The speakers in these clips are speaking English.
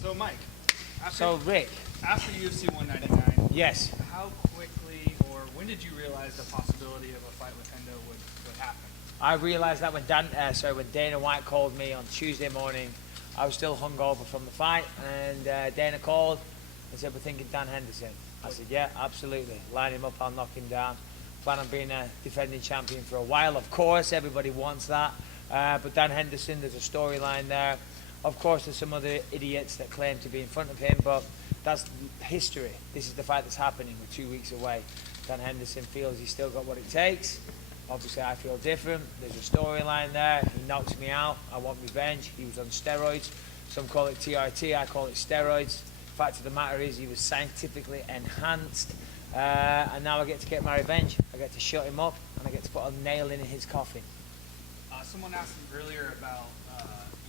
So Mike, Rick, after UFC 199, yes. how quickly or when did you realize the possibility of a fight with Hendo would happen? I realized that when when Dana White called me on Tuesday morning, I was still hungover from the fight, and Dana called and said, "We're thinking Dan Henderson." I said, "Yeah, absolutely. Line him up, I'll knock him down." Plan on being a defending champion for a while. Of course, everybody wants that. But Dan Henderson, there's a storyline there. Of course, there's some other idiots that claim to be in front of him, but that's history. This is the fight that's happening. We're 2 weeks away. Dan Henderson feels he's still got what it takes. Obviously, I feel different. There's a storyline there. He knocks me out. I want revenge. He was on steroids. Some call it TRT. I call it steroids. The fact of the matter is he was scientifically enhanced. And now I get my revenge. I get to shut him up, and I get to put a nail in his coffin. Someone asked him earlier about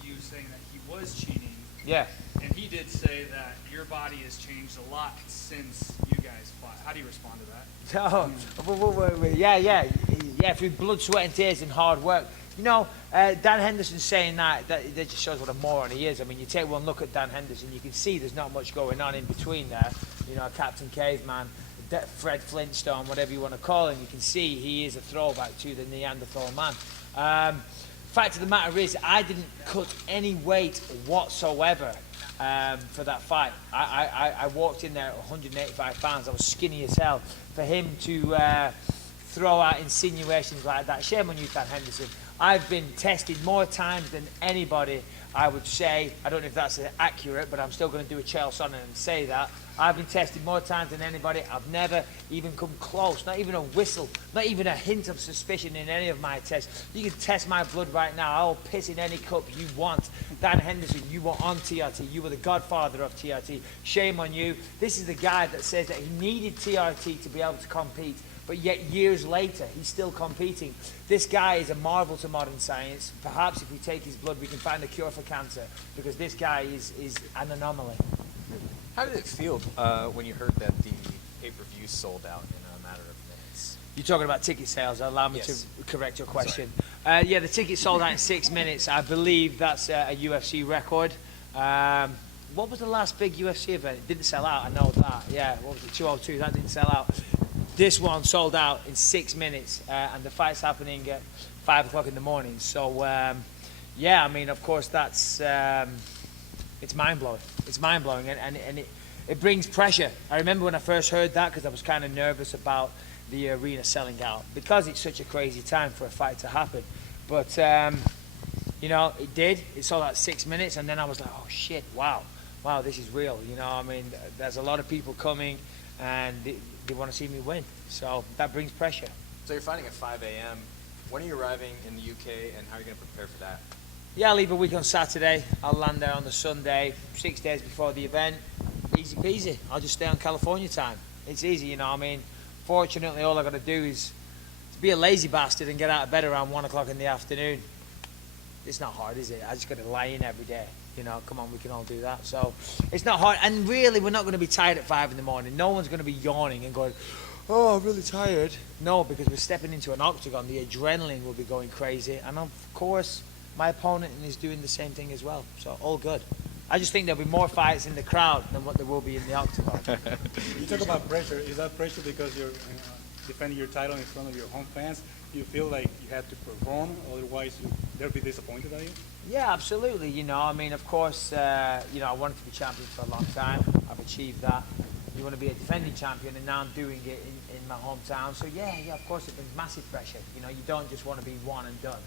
you saying that he was cheating. Yeah. And he did say that your body has changed a lot since you guys fought. How do you respond to that? Oh, yeah, through blood, sweat, and tears and hard work. You know, Dan Henderson saying that just shows what a moron he is. I mean, you take one look at Dan Henderson, you can see there's not much going on in between there. You know, Captain Caveman, Fred Flintstone, whatever you want to call him, you can see he is a throwback to the Neanderthal man. Fact of the matter is, I didn't cut any weight whatsoever for that fight. I walked in there at 185 pounds. I was skinny as hell. For him to throw out insinuations like that, shame on you, Dan Henderson. I've been tested more times than anybody, I would say. I don't know if that's accurate, but I'm still going to do a Chael Sonnen and say that. I've been tested more times than anybody. I've never even come close, not even a whistle, not even a hint of suspicion in any of my tests. You can test my blood right now. I'll piss in any cup you want. Dan Henderson, you were on TRT. You were the godfather of TRT. Shame on you. This is the guy that says that he needed TRT to be able to compete, but yet years later, he's still competing. This guy is a marvel to modern science. Perhaps if we take his blood, we can find a cure for cancer, because this guy is an anomaly. How did it feel when you heard that the pay-per-view sold out in a matter of minutes? You're talking about ticket sales. Allow me to correct your question. Yeah, the ticket sold out in 6 minutes. I believe that's a UFC record. What was the last big UFC event? It didn't sell out, I know that. Yeah, what was it, 202? That didn't sell out. This one sold out in 6 minutes, and the fight's happening at 5 o'clock in the morning. So, yeah, I mean, of course, that's... it's mind-blowing. It's mind-blowing, and it brings pressure. I remember when I first heard that, because I was kind of nervous about the arena selling out, because it's such a crazy time for a fight to happen. But, you know, it did. It sold out 6 minutes, and then I was like, oh, shit, wow, this is real. You know, I mean, there's a lot of people coming, and they want to see me win. So that brings pressure. So you're fighting at 5 a.m. When are you arriving in the UK, and how are you going to prepare for that? Yeah, I'll leave a week on Saturday. I'll land there on the Sunday, 6 days before the event. Easy peasy. I'll just stay on California time. It's easy, you know. I mean, fortunately, all I got to do is to be a lazy bastard and get out of bed around 1 o'clock in the afternoon. It's not hard, is it? I just got to lie in every day. You know, come on, we can all do that. So it's not hard. And really, we're not going to be tired at 5 in the morning. No one's going to be yawning and going, oh, I'm really tired. No, because we're stepping into an octagon. The adrenaline will be going crazy. And of course, my opponent is doing the same thing as well. So all good. I just think there'll be more fights in the crowd than what there will be in the octagon. You talk about pressure. Is that pressure because you're defending your title in front of your home fans? Do you feel like you have to perform, otherwise they'll be disappointed at you? Yeah, absolutely. You know, I mean, of course, you know, I wanted to be champion for a long time. I've achieved that. You want to be a defending champion, and now I'm doing it in my hometown. So yeah, of course, it brings massive pressure. You know, you don't just want to be one and done.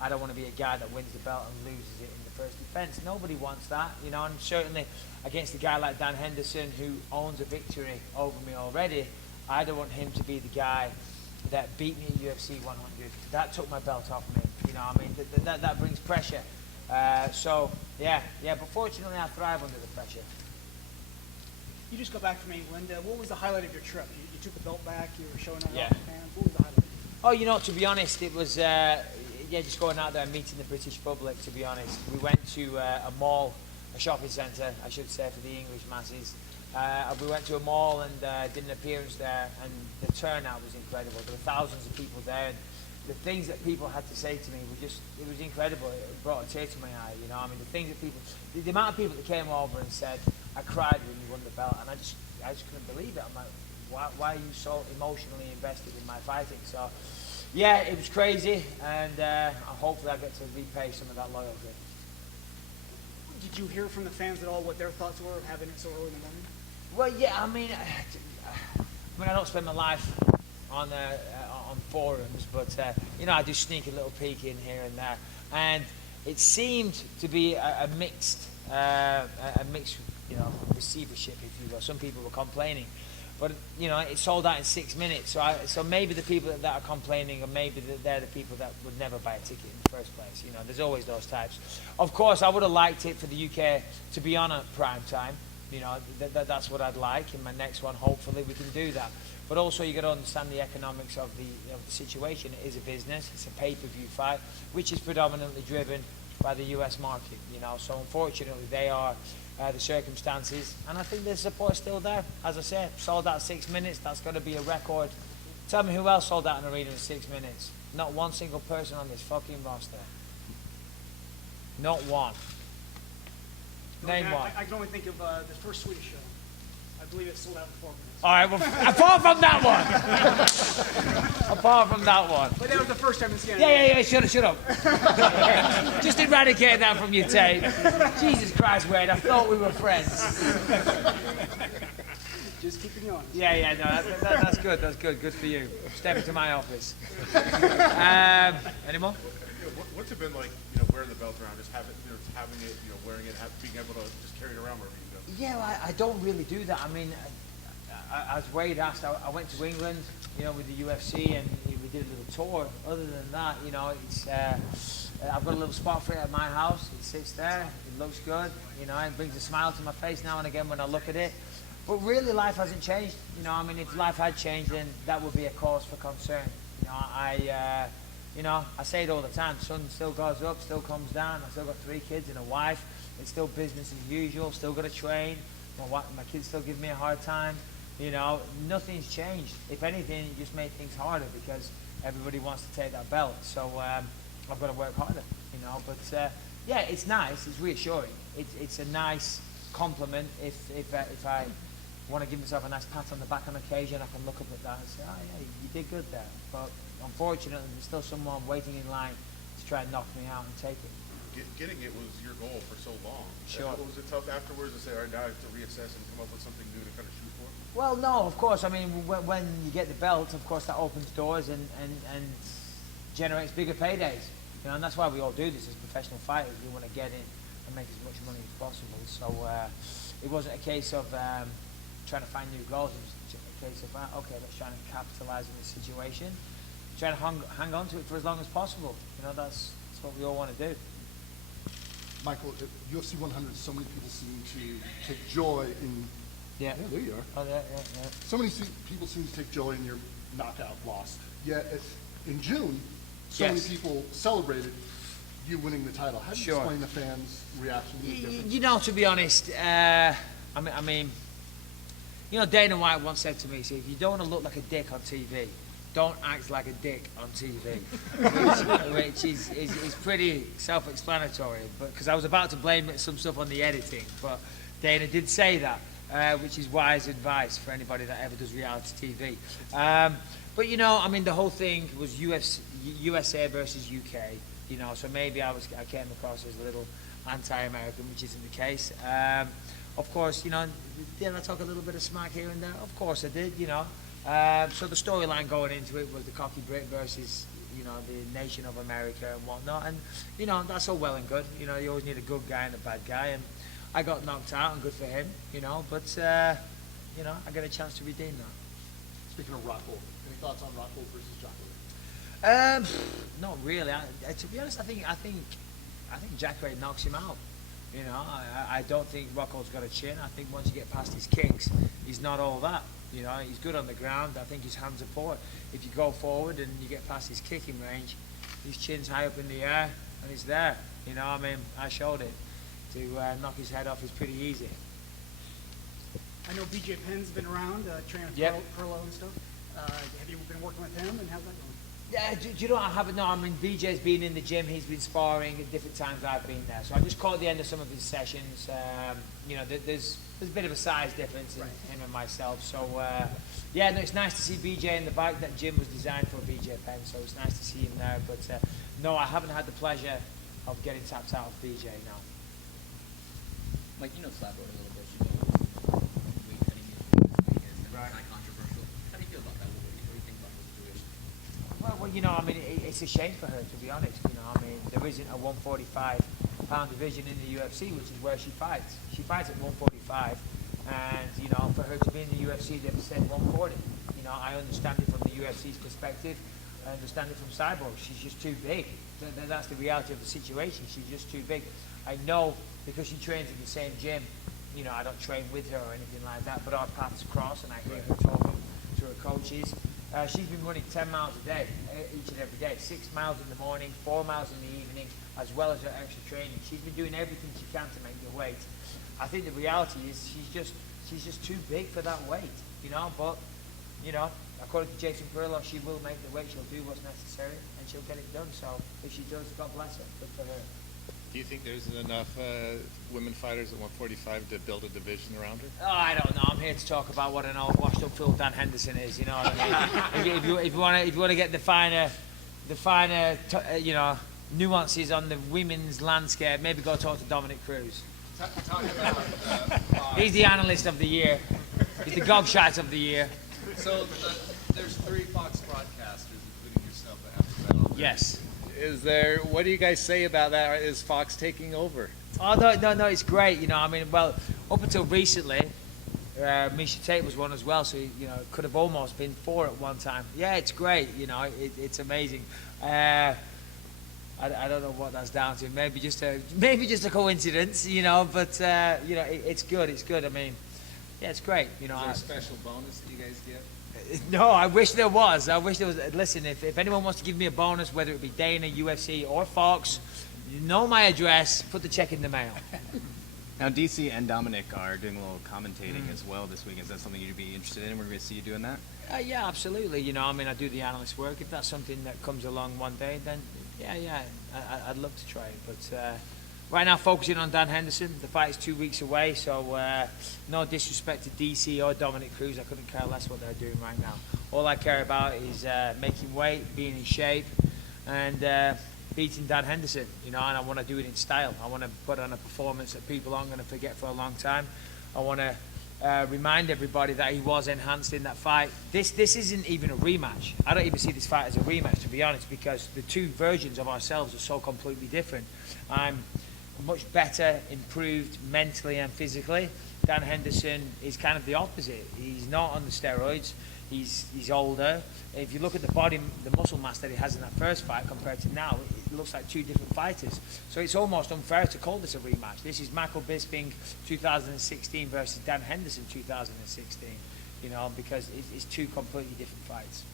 I don't want to be a guy that wins the belt and loses it in the first defense. Nobody wants that, you know, and certainly against a guy like Dan Henderson, who owns a victory over me already, I don't want him to be the guy that beat me at UFC 100. That took my belt off me, you know what I mean? That brings pressure. So, yeah, but fortunately I thrive under the pressure. You just got back from England. What was the highlight of your trip? You took the belt back, you were showing it Yeah. off to fans. What was the highlight? Oh, you know, to be honest, it was, just going out there and meeting the British public, to be honest. We went to a mall, a shopping centre, I should say, for the English masses. We went to a mall and did an appearance there, and the turnout was incredible. There were thousands of people there. And the things that people had to say to me were just, it was incredible. It brought a tear to my eye, you know. I mean, the things that people, the amount of people that came over and said, I cried when you won the belt, and I just couldn't believe it. I'm like, why are you so emotionally invested in my fighting? So, yeah, it was crazy, and hopefully I get to repay some of that loyalty. Did you hear from the fans at all what their thoughts were of having it so early in the morning? Well, yeah, I mean, I don't spend my life on forums, but you know, I do sneak a little peek in here and there, and it seemed to be a mixed, you know, receivership, if you will. Some people were complaining, but you know, it sold out in 6 minutes. So maybe the people that are complaining, or maybe they're the people that would never buy a ticket in the first place. You know, there's always those types. Of course, I would have liked it for the UK to be on at prime time. You know, that's what I'd like. In my next one, hopefully we can do that. But also, you got to understand the economics of the situation. It is a business. It's a pay-per-view fight, which is predominantly driven by the US market. You know, so unfortunately, they are the circumstances, and I think the support is still there. As I said, sold out 6 minutes. That's got to be a record. Tell me who else sold out an arena in 6 minutes? Not one single person on this fucking roster. Not one. Name one. I can only think of the first Swedish show. I believe it sold out in 4 minutes. All right, well, apart from that one. Apart from that one. But that was the first time in Scandinavia. Yeah, shut up. Just eradicate that from your tape. Jesus Christ, Wade, I thought we were friends. Just keeping you honest. Yeah, no, that's good. Good for you. Step into my office. Any more? What's it been like, wearing the belt around, just having it, wearing it, being able to just carry it around wherever you go? Yeah, well, I don't really do that. I mean, as Wade asked, I went to England, with the UFC, and we did a little tour. Other than that, it's I've got a little spot for it at my house. It sits there. It looks good. It brings a smile to my face now and again when I look at it. But really, life hasn't changed. I mean, if life had changed, then that would be a cause for concern. I say it all the time. Sun still goes up, still comes down. I still got 3 kids and a wife. It's still business as usual. Still got to train. My kids still give me a hard time. Nothing's changed. If anything, it just made things harder because everybody wants to take that belt. So I've got to work harder. But yeah, it's nice. It's reassuring. It's a nice compliment. If I want to give myself a nice pat on the back on occasion, I can look up at that and say, oh yeah, you did good there. But unfortunately, there's still someone waiting in line to try and knock me out and take it. Getting it was your goal for so long. Sure. Was it tough afterwards to say, all right, now I have to reassess and come up with something new to kind of shoot for? Well, no, of course. I mean, when you get the belt, of course, that opens doors and generates bigger paydays. And that's why we all do this as professional fighters. We want to get in and make as much money as possible. So it wasn't a case of trying to find new goals. It was just a case of, okay, let's try and capitalize on the situation. Trying to hang on to it for as long as possible. That's what we all want to do. Michael, at UFC 100, so many people seem to take joy in. Yeah, there you are. Oh, yeah. So many people seem to take joy in your knockout loss. Yet in June, so many people celebrated you winning the title. How do you explain the fans' reaction to the difference? To be honest, I mean, Dana White once said to me, "See, if you don't want to look like a dick on TV, don't act like a dick on TV," which is pretty self-explanatory. But because I was about to blame some stuff on the editing, but Dana did say that, which is wise advice for anybody that ever does reality TV. But I mean, the whole thing was USA versus UK. So maybe I came across as a little anti-American, which isn't the case. Of course, did I talk a little bit of smack here and there? Of course I did. So the storyline going into it was the cocky Brit versus, the nation of America and whatnot. And, that's all well and good. You always need a good guy and a bad guy. And I got knocked out, and good for him, But, I got a chance to redeem that. Speaking of Rockhold, any thoughts on Rockhold versus Jacare? Not really. To be honest, I think Jacare knocks him out. I don't think Rockhold's got a chin. I think once you get past his kicks, he's not all that. He's good on the ground. I think his hands are poor. If you go forward and you get past his kicking range, his chin's high up in the air and it's there. I showed it. To knock his head off is pretty easy. I know BJ Penn's been around training Yep. Perlo and stuff. Have you been working with him, and how's that going? Yeah, do you know what I haven't? No, I mean, BJ's been in the gym, he's been sparring at different times I've been there. So I just caught the end of some of his sessions. You know, there's a bit of a size difference in him and myself. So, yeah, no, it's nice to see BJ in the bike. That gym was designed for BJ Penn, so it's nice to see him there. But no, I haven't had the pleasure of getting tapped out of BJ now. Mike, you know Slapboard a little bit. You know, weight cutting is kind of controversial. How do you feel about that? What do you think about the situation? Well, you know, I mean, it's a shame for her, to be honest. You know, I mean, there isn't a 145-pound division in the UFC, which is where she fights. She fights at 145, and, you know, for her to be in the UFC, they've said 140. You know, I understand it from the UFC's perspective. I understand it from Cyborg. She's just too big. That's the reality of the situation. She's just too big. I know because she trains in the same gym. You know, I don't train with her or anything like that, but our paths cross, and I hear her talking to her coaches. She's been running 10 miles a day, each and every day. 6 miles in the morning, 4 miles in the evening, as well as her extra training. She's been doing everything she can to make the weight. I think the reality is she's just too big for that weight, you know. But, you know, according to Jason Perillo, she will make the weight. She'll do what's necessary, and she'll get it done. So if she does, God bless her. Good for her. Do you think there's enough women fighters at 145 to build a division around her? Oh, I don't know. I'm here to talk about what an old washed-up fool Dan Henderson is. You know what I mean? if you want to get the finer, you know, nuances on the women's landscape, maybe go talk to Dominic Cruz. Talk about He's the analyst of the year. He's the gobshite of the year. So there's 3 Fox broadcasters, including yourself, that have to bet on. Yes. What do you guys say about that? Is Fox taking over? Oh, no, it's great. You know, I mean, well, up until recently, Misha Tate was one as well, so, you know, it could have almost been 4 at one time. Yeah, it's great. You know, it's amazing. I don't know what that's down to. Maybe just a coincidence, you know, but, you know, it's good. It's good. I mean, yeah, it's great. You know, Is there a special bonus that you guys get? No, I wish there was. Listen, if anyone wants to give me a bonus, whether it be Dana, UFC, or Fox, you know my address, put the check in the mail. Now, DC and Dominic are doing a little commentating as well this week. Is that something you'd be interested in? We're going to see you doing that? Yeah, absolutely. You know, I mean, I do the analyst work. If that's something that comes along one day, then yeah, I'd love to try it. But right now, focusing on Dan Henderson. The fight is 2 weeks away, so no disrespect to DC or Dominic Cruz. I couldn't care less what they're doing right now. All I care about is making weight, being in shape, and beating Dan Henderson. You know, and I want to do it in style. I want to put on a performance that people aren't going to forget for a long time. I want to remind everybody that he was enhanced in that fight. This isn't even a rematch. I don't even see this fight as a rematch, to be honest, because the two versions of ourselves are so completely different. I'm much better, improved mentally and physically. Dan Henderson is kind of the opposite. He's not on the steroids. He's older. If you look at the body, the muscle mass that he has in that first fight compared to now, it looks like two different fighters. So it's almost unfair to call this a rematch. This is Michael Bisping 2016 versus Dan Henderson 2016, you know, because it's two completely different fights.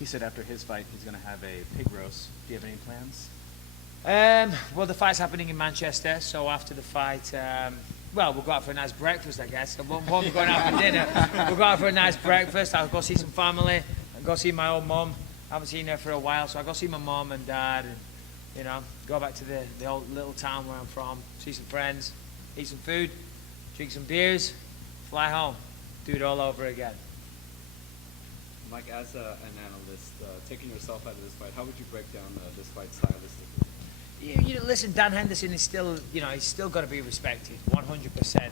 He said after his fight he's going to have a pig roast. Do you have any plans? Well, the fight's happening in Manchester, so after the fight, well, we'll go out for a nice breakfast, I guess. I won't be going out for dinner. We'll go out for a nice breakfast. I'll go see some family. I'll go see my old mum. I haven't seen her for a while, so I'll go see my mum and dad and, you know, go back to the old little town where I'm from, see some friends, eat some food, drink some beers, fly home, do it all over again. Mike, as an analyst, taking yourself out of this fight, how would you break down this fight stylistically? You know, listen, Dan Henderson is still, you know, he's still got to be respected, 100%.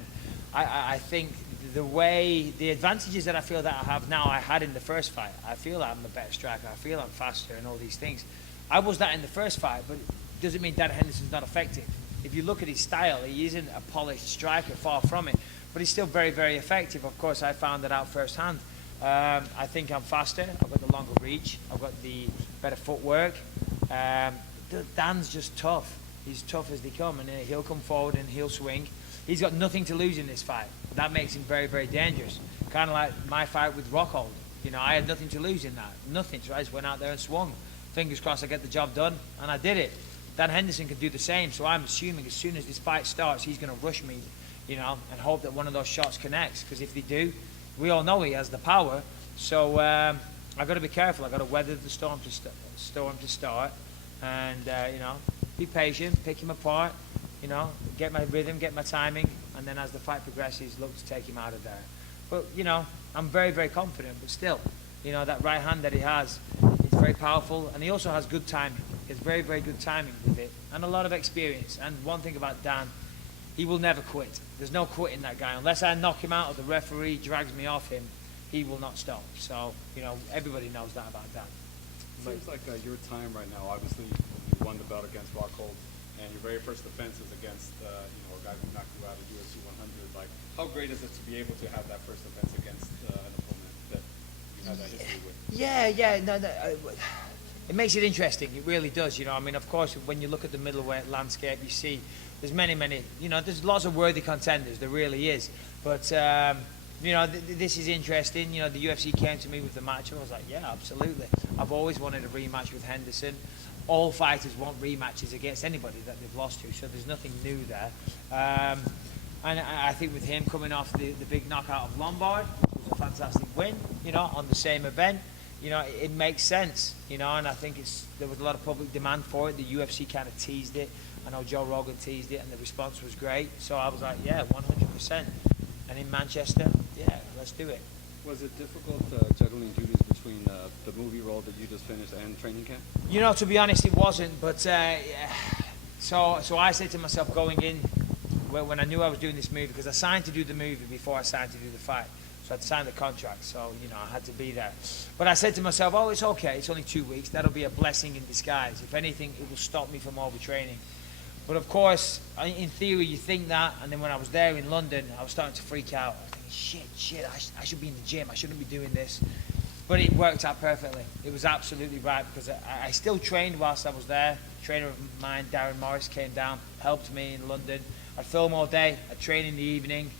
I think the advantages that I feel that I have now, I had in the first fight. I feel that I'm a better striker. I feel I'm faster and all these things. I was that in the first fight, but it doesn't mean Dan Henderson's not effective. If you look at his style, he isn't a polished striker, far from it, but he's still very, very effective. Of course, I found that out firsthand. I think I'm faster. I've got the longer reach. I've got the better footwork. Dan's just tough. He's tough as they come, and he'll come forward and he'll swing. He's got nothing to lose in this fight. That makes him very, very dangerous. Kind of like my fight with Rockhold. You know, I had nothing to lose in that. Nothing. So I just went out there and swung. Fingers crossed I get the job done, and I did it. Dan Henderson can do the same, so I'm assuming as soon as this fight starts, he's going to rush me, you know, and hope that one of those shots connects. Because if they do, we all know he has the power. So, I got to be careful. I got to weather the storm to start, and be patient, pick him apart, get my rhythm, get my timing, and then as the fight progresses, look to take him out of there. But I'm very, very confident. But still, that right hand that he has, it's very powerful, and he also has good timing. He has very, very good timing with it, and a lot of experience. And one thing about Dan, he will never quit. There's no quitting that guy. Unless I knock him out or the referee drags me off him, he will not stop. So, everybody knows that about Dan. Seems like your time right now, obviously, you won the belt against Rockhold, and your very first defense is against, a guy who knocked you out at UFC 100. Like, how great is it to be able to have that first defense against an opponent that you have that history with? It makes it interesting. It really does. Of course, when you look at the middleweight landscape, you see there's many, there's lots of worthy contenders. There really is. But, this is interesting. The UFC came to me with the match, and I was like, yeah, absolutely. I've always wanted a rematch with Henderson. All fighters want rematches against anybody that they've lost to, so there's nothing new there. And I think with him coming off the big knockout of Lombard, which was a fantastic win, on the same event, it makes sense, and I think there was a lot of public demand for it. The UFC kind of teased it. I know Joe Rogan teased it, and the response was great. So I was like, yeah, 100%. And in Manchester, yeah, let's do it. Was it difficult juggling duties between the movie role that you just finished and training camp? To be honest, it wasn't. But so I said to myself going in, when I knew I was doing this movie, because I signed to do the movie before I signed to do the fight. So I'd signed the contract, so, I had to be there. But I said to myself, oh, it's okay. It's only 2 weeks. That'll be a blessing in disguise. If anything, it will stop me from overtraining. But of course, in theory, you think that, and then when I was there in London, I was starting to freak out. I was thinking, shit, I should be in the gym. I shouldn't be doing this. But it worked out perfectly. It was absolutely right, because I still trained whilst I was there. A trainer of mine, Darren Morris, came down, helped me in London. I'd film all day, I'd train in the evening.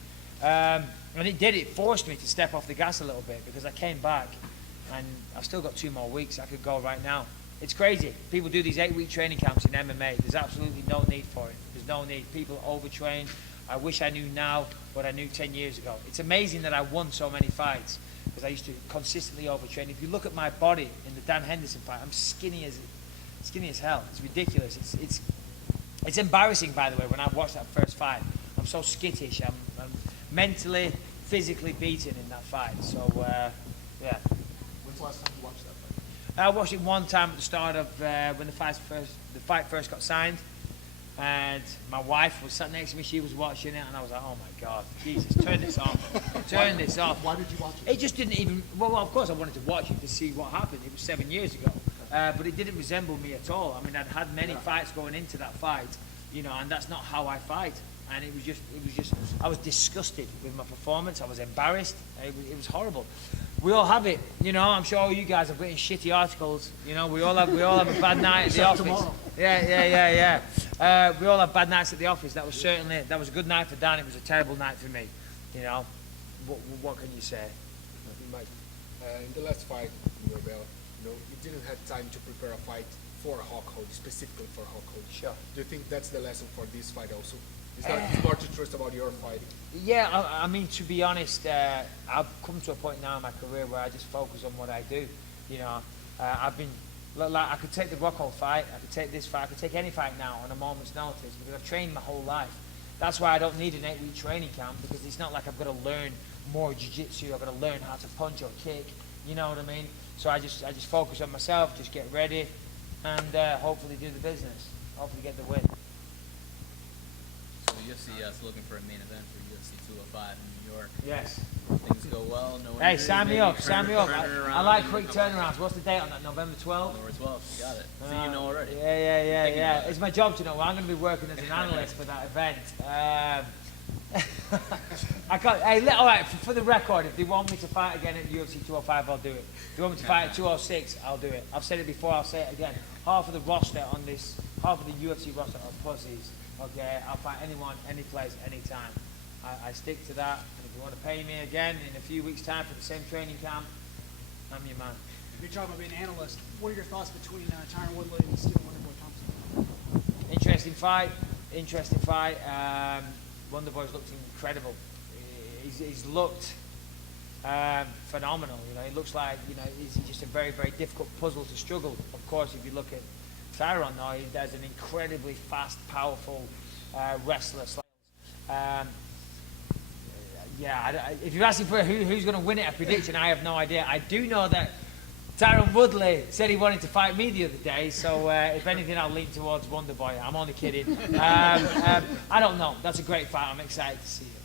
And it forced me to step off the gas a little bit, because I came back, and I've still got 2 more weeks. I could go right now. It's crazy. People do these 8-week training camps in MMA. There's absolutely no need for it. There's no need. People overtrain. I wish I knew now what I knew 10 years ago. It's amazing that I won so many fights, because I used to consistently overtrain. If you look at my body in the Dan Henderson fight, I'm skinny as hell. It's ridiculous. It's embarrassing, by the way, when I watched that first fight. I'm so skittish. I'm mentally, physically beaten in that fight. So, yeah. When's the last time you watched that fight? I watched it one time at the start of when the fight first got signed, and my wife was sat next to me. She was watching it, and I was like, "Oh my God, Jesus, turn this off, turn this off." Why did you watch it? It just didn't even. Well, of course, I wanted to watch it to see what happened. It was 7 years ago, but it didn't resemble me at all. I mean, I'd had many fights going into that fight, and that's not how I fight. And it was just. I was disgusted with my performance. I was embarrassed. It was horrible. We all have it, I'm sure all you guys have written shitty articles. We all have a bad night at the office. Tomorrow. Yeah. We all have bad nights at the office. That was a good night for Dan. It was a terrible night for me. What can you say? Mike, in the last fight in your belt, you didn't have time to prepare a fight for Hawk Holy, specifically for Hawk Holy. Sure. Do you think that's the lesson for this fight also? Is that more to trust about your fight? Yeah, I mean, to be honest, I've come to a point now in my career where I just focus on what I do. I've been, I could take the Rockhold fight, I could take this fight, I could take any fight now on a moment's notice, because I've trained my whole life. That's why I don't need an 8-week training camp, because it's not like I've got to learn more jiu-jitsu, I've got to learn how to punch or kick, you know what I mean? So I just focus on myself, just get ready, and hopefully do the business, hopefully get the win. So the UFC is looking for a main event for UFC 205 in New York. Yes. Things go well, no Hey, injuries, sign me maybe up, turn sign me it up. around I like and quick come turnarounds. What's the date on that? November 12th? November 12th, got it. So you know already. Yeah. It's my job to know. I'm going to be working as an analyst for that event. I can't. Hey, all right. For the record, if they want me to fight again at UFC 205, I'll do it. If they want me to fight at 206, I'll do it. I've said it before. I'll say it again. Half of the roster on this, half of the UFC roster are pussies. Okay, I'll fight anyone, any place, anytime. I stick to that. And if you want to pay me again in a few weeks' time for the same training camp, I'm your man. You're talking about being an analyst. What are your thoughts between Tyron Woodley and Stephen Wonderboy Thompson? Interesting fight. Wonderboy's looked incredible. He's looked phenomenal. You know, it looks like, you know, it's just a very, very difficult puzzle to struggle. Of course, if you look at Tyron, though, there's an incredibly fast, powerful wrestler. If you're asking for who's going to win it, a prediction, I have no idea. I do know that Tyron Woodley said he wanted to fight me the other day, so if anything, I'll lean towards Wonderboy. I'm only kidding. I don't know. That's a great fight. I'm excited to see it.